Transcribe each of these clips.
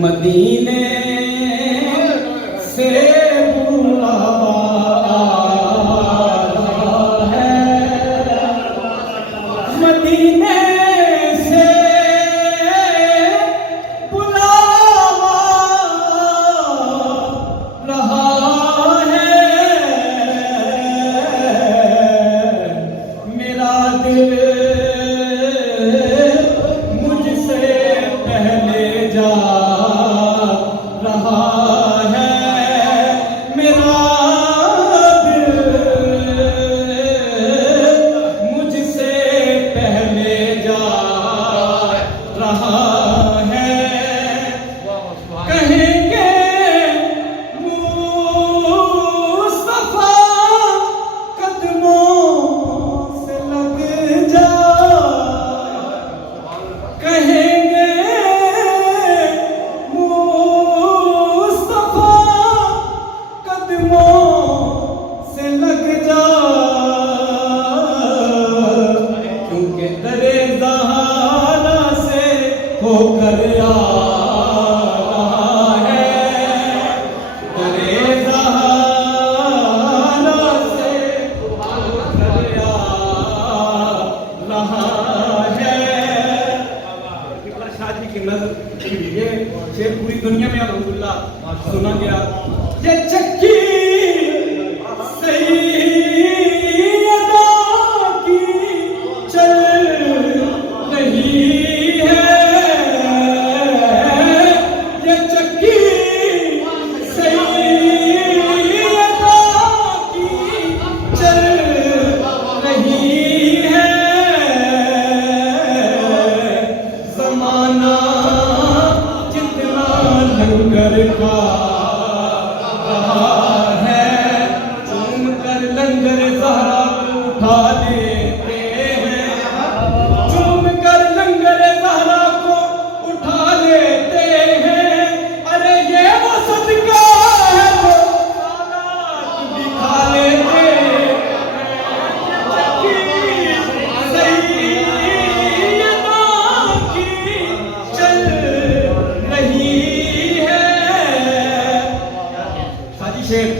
मदीने से बुलावा है, मदीने से बुलावा रहा है। मेरा दिल मुझसे पहले जा रहा है, मेरा दिल मुझसे पहले जा रहा है। कहेंगे मुस्तफा कदमों से लग जा, कहेंगे से लग जा, क्योंकि दरे ज़हरा से होकर आ रहा है, दरे ज़हरा से होकर आ रहा है। शादी की नज़र ये शेर पूरी दुनिया में अल्हम्दुलिल्लाह सुना गया। ये चक्की सैयदा की चल रही है, ये चक्की सैयदा की चल रही है। ज़माना जितना लंगर का लंगर ज़हरा उठा लेते हैं, झूम कर लंगर ज़हरा को उठा लेते हैं। अरे ये वो सदका है जो सालात दिखा लेते हैं। सैयदा की चल रही है। हाजी शेख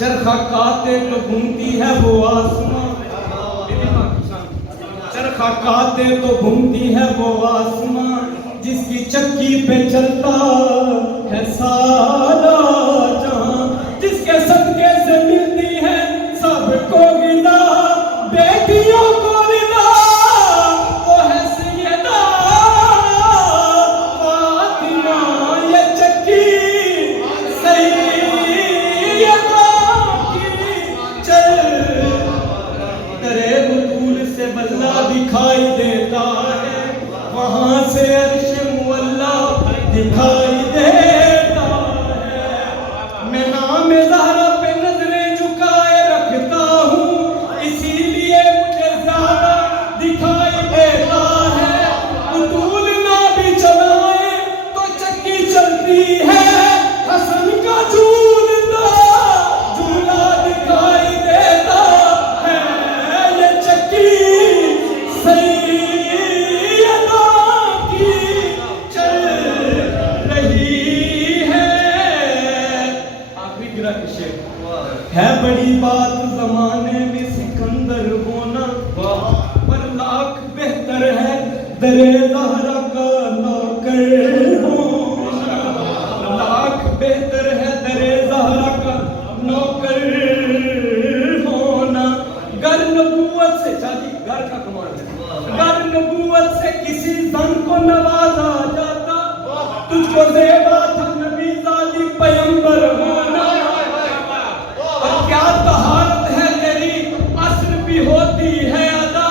चरखा काते तो घूमती है वो आसमां, चरखा काते तो घूमती है वो आसमां, जिसकी चक्की पे चलता है सारा जहां, जिसके सदके से मिलती है सबको गिला, बेटियों को रिदा, वो है सैयदा फातिमा। ये चक्की सैयदा बल्ला दिखाई देता है, वहां से अर्श मुअल्ला दिखाई देता है। मैं नाम ज़हरा पे नजरें झुकाए रखता हूँ, इसीलिए मुझे ज़हरा दिखाई देता है। उतूल ना भी चलाए तो चक्की चलती है, हसन का झूलता झूला दिखाई देता है। ये चक्की सैयदा की चल रही है। आखिरी गिरा शेर है, बड़ी बात जमाने में सिकंदर होना, पर लाख बेहतर है दरे ज़हरा का नौकर होना, लाख बेहतर है दरे ज़हरा का नौकर होना। गर नबूवत से शादी घर का कमाल है, गर नबूवत से किसी जन को नवाजा जाता, तुझको ज़ेबा था नबी ज़ादी पैगंबर होना। और क्या तहारत है तेरी, अस्र भी होती है अदा,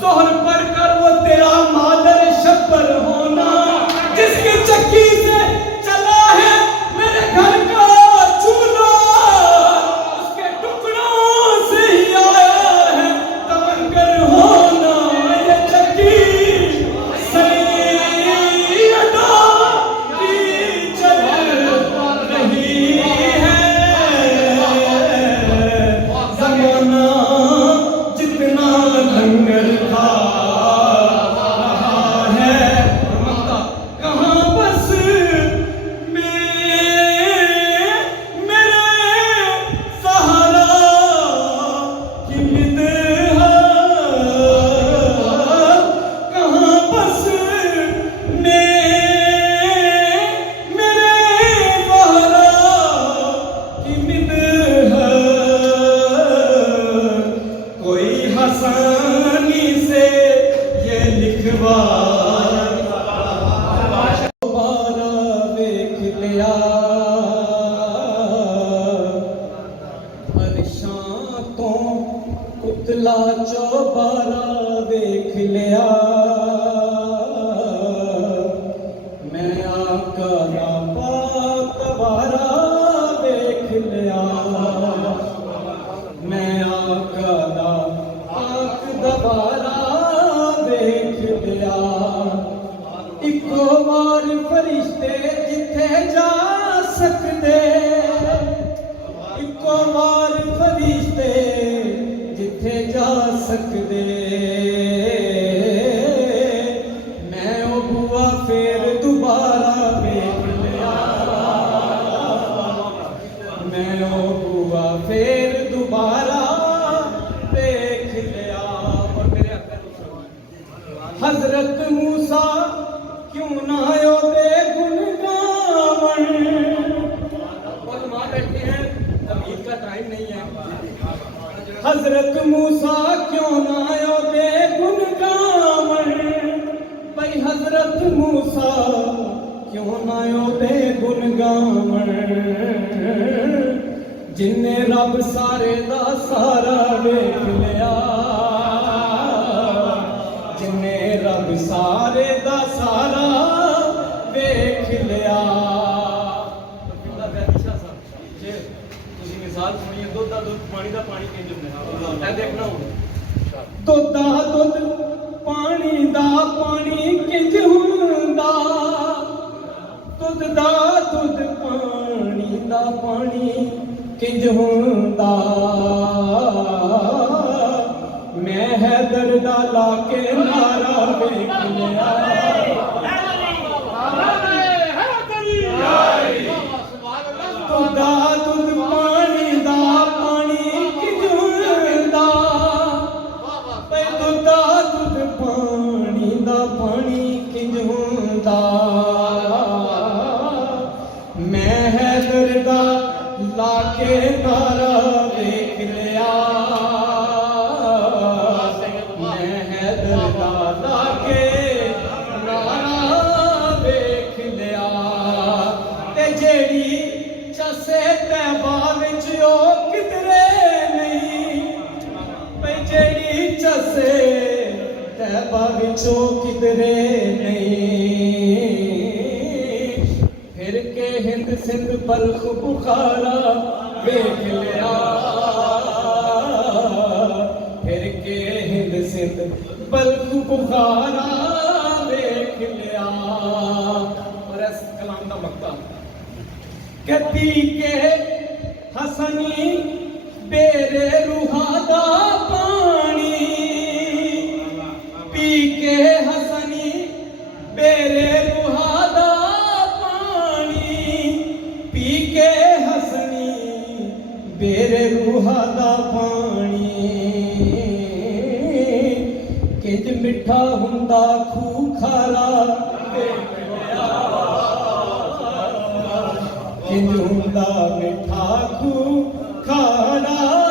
ज़ोहर पढ़कर वो तेरा मादर शब्बर होना। जिसकी चक्की से चला है मेरे घर का चूल्हा, उसके टुकड़ों से ही आया है तमंगर होना। ये चक्की सैयदा की ਦੁਬਾਰਾ ਵੇਖ ਲਿਆ ਅਰਸ਼ਾਂ ਤੋਂ ਉਤਲਾ ਚੋਬਾਰਾ ਵੇਖ ਲਿਆ ਮੈਂ ਆਕਾ ਦਾ ਪਾਕ ਵਾਰਾ ਵੇਖ ਲਿਆ ਮੈਂ ਆਕਾ ਦਾ ਪਾਕ ਦਵਾਰਾ ਵੇਖ ਲਿਆ ਇੱਕੋ ਵਾਰ ਫਰਿਸ਼ਤੇ ਜਿੱਥੇ ਜਾ ਸਕਦੇ ਇੱਕੋ ਵਾਰ ਫਰਿਸ਼ਤੇ ਜਿੱਥੇ ਜਾ ਸਕਦੇ ਮੈਂ ਉਹ ਬੂਆ ਫੇਰ ਦੁਬਾਰਾ ਵੇਖ ਲਿਆ ਮੈਂ ਉਹ ਬੂਆ ਫੇਰ ਦੁਬਾਰਾ ਵੇਖ ਲਿਆ ਔਰ ਮੇਰੇ हजरत मूसा क्यों ना ओदे गुण गावन बैठे हैं तमीज़ का टाइम नहीं है हजरत मूसा क्यों ना ओदे गुण गावन भाई हजरत मूसा क्यों ना ओदे गुण गावन जिन्ने रब सारे दा सारा वेख लिया जिन्ने रब सारे दा सारा वेख लिया जे तुसी मिसाल सुनी है दुध दा दुध पानी दा पानी किंज हुंदा है देखना दुध दा दुध पानी दा पानी किंज हुंदा दुध दा दुध पानी दा पानी किंज हुंदा मैं हैदर दा लाके नारा वेख लिया दुधा दुध पानी दा पानी किंज हुंदा दुधा दुध पानी दा पानी किंज हुंदा मैं हैदर दा लाके नारा वेख लिया चसे तैबा विच ओ किधरे नहीं भाई जेड़ी चसे तैबा विच ओ किधरे नहीं फिर के हिंद सिंध बल्ख बुखारा वेख लिया फिर के हिंद सिंध बल्ख बुखारा वेख लिया और इस कलाम का मक्ता पी के हसनी बेरे रूहादा पानी पी के हसनी बेरे रूहादा पानी पी के हसनी बेरे रूहादा पानी किंज मिठा हुंदा खूह खारा किंज हुंदा मिठा खूह खारा